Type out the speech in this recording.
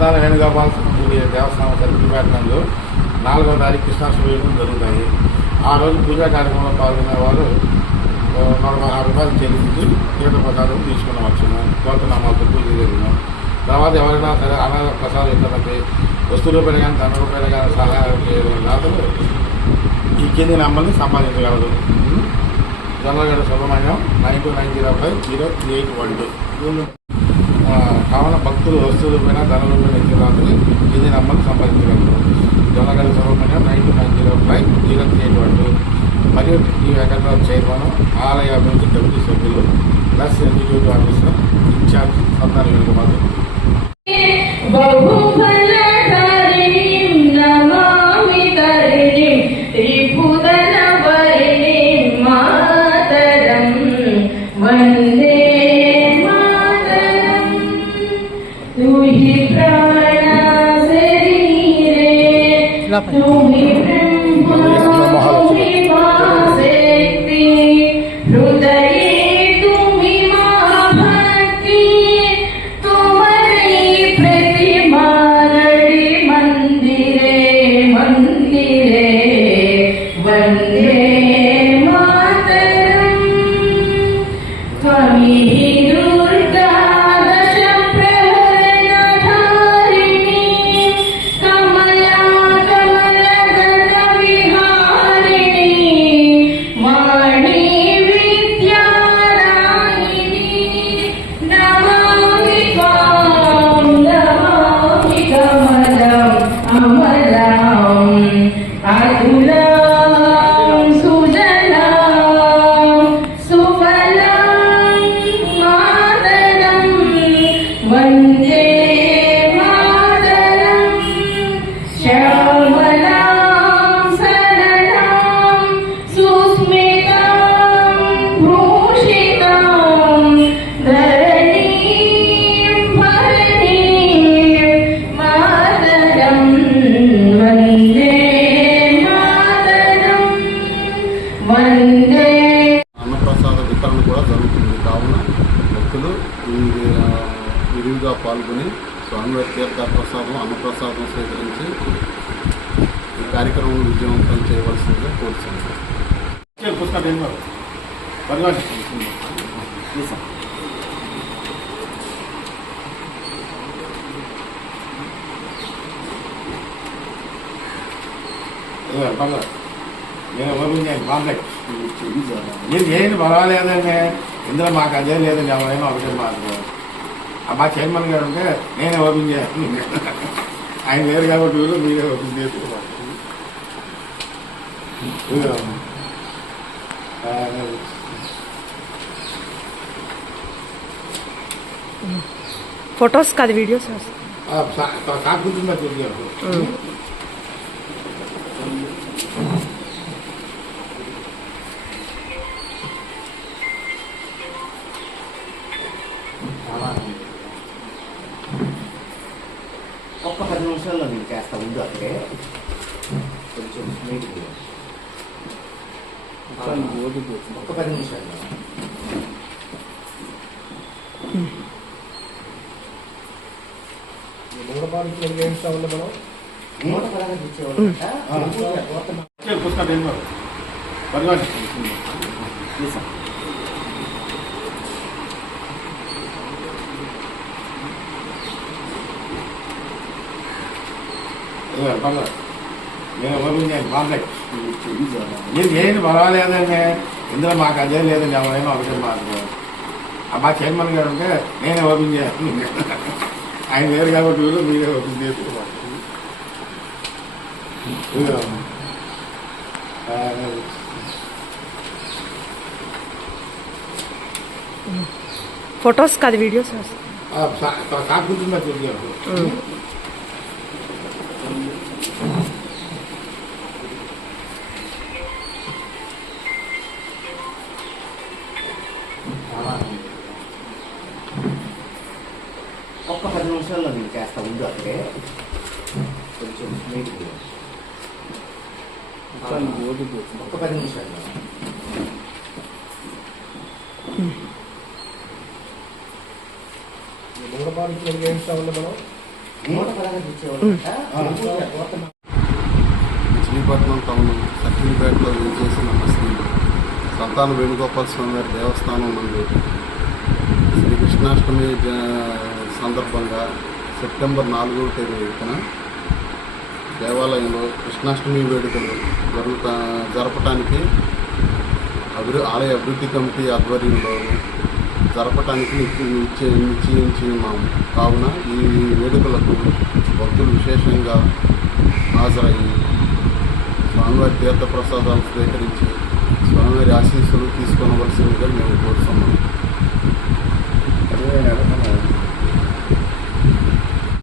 సంతాన వేణుగోపాల పూజ దేవస్థానం సర్కిల్పేట నందు 4వ తారీఖు కృష్ణాష్టమి జరుగుతాయి. ఆ రోజు పూజా కార్యక్రమంలో పాల్గొనే వారు 160 రూపాయలు చెల్లించి తీర్థ ప్రసాదం తీసుకుని వచ్చాను. గోత్రనామాలతో పూజ జరిగినాం. తర్వాత ఎవరైనా సరే అన్న ప్రసాదం ఇతరులకి వస్తు రూపాయలు కానీ ధన రూపాయలు కానీ సహాయం చేయడం దాతలు ఈ కింది నంబర్ని సంపాదించగలరు. జొన్నలగడ్డ సుబ్రహ్మణ్యం 9290503812. కావున భక్తులు వస్తు రూపాయన ధన రూపాయలు ఇచ్చిన దాతలు కింది నంబర్ని సంపాదించగలరు. జొన్నలగడ్డ సుబ్రహ్మణ్యం 9290503812. మరియు ఈ వెంకటరావు చైర్మన్, ఆలయ అభివృద్ధి కమిటీ సభ్యులు ప్లస్ ఎగ్జిక్యూటివ్ ఆఫీసర్ ఇన్ఛార్జ్ సంతాన వేణుగోపాల్. అన్నప్రసాద వితరణ కూడా జరుగుతుంది. కావున భక్తులు విరివిగా పాల్గొని స్వామివారి తీర్థ ప్రసాదం అన్నప్రసాదం స్వీకరించి ఈ కార్యక్రమం విజయవంతం చేయవలసిందిగా కోరుతున్నాను. నేను ఓపెన్ కాంటాక్ట్ మీరు చేయండి, పర్వాలేదండి. ఇందులో మాకు అదే లేదండి. ఎవరైనా ఒకటే మాకు మా చైర్మన్ గారు ఉంటే నేనే ఓపెన్ చేయాలి. ఆయన లేరు కాబట్టి మీరే ఓపెన్ చేసుకోవాలి. ఫొటోస్ కాదు, వీడియోస్ కాకుండా చూడాలి. ఒక్క 10 నిమిషాల్లో నేను చేస్తా ఉండు. అక్కడే కొంచెం ఒక్క 10 నిమిషాల్లో నేను ఓపెన్ కాంటాక్ట్ మీరు చేయండి, పర్వాలేదండి. ఇందులో మాకు అదే లేదండి. ఎవరైనా ఒకటే మాకు మా చైర్మన్ గారు ఉంటే నేనే ఓపెన్ చేయాలి. ఆయన లేరు కాబట్టి మీరే ఓపెన్ చేసుకోవాలి. ఫొటోస్ కాదు, వీడియోస్ కాకుండా చూడాలి. ఒక్క 10 నిమిషాల్లో నేను చేస్తా ఉండు. అక్కడే కొంచెం ఒక్క 10 నిమిషాల్లో మూడపాలు మనం మచిలీపట్నం టౌన్ సర్కిల్పేటలో చేసిన శ్రీ సంతాన వేణుగోపాల స్వామి వారి దేవస్థానం నందు శ్రీ కృష్ణాష్టమి సందర్భంగా సెప్టెంబర్ 4వ తేదీన దేవాలయంలో కృష్ణాష్టమి వేడుకలు జరపటానికి ఆలయ అభివృద్ధి కమిటీ ఆధ్వర్యంలో జరపటానికి నిశ్చయించి ఉన్నాము. కావున ఈ వేడుకలకు భక్తులు విశేషంగా హాజరయ్యి స్వామివారి తీర్థ ప్రసాదాలు స్వీకరించి స్వామివారి ఆశీస్సులు తీసుకొనవలసిందిగా మేము కోరుతున్నాము.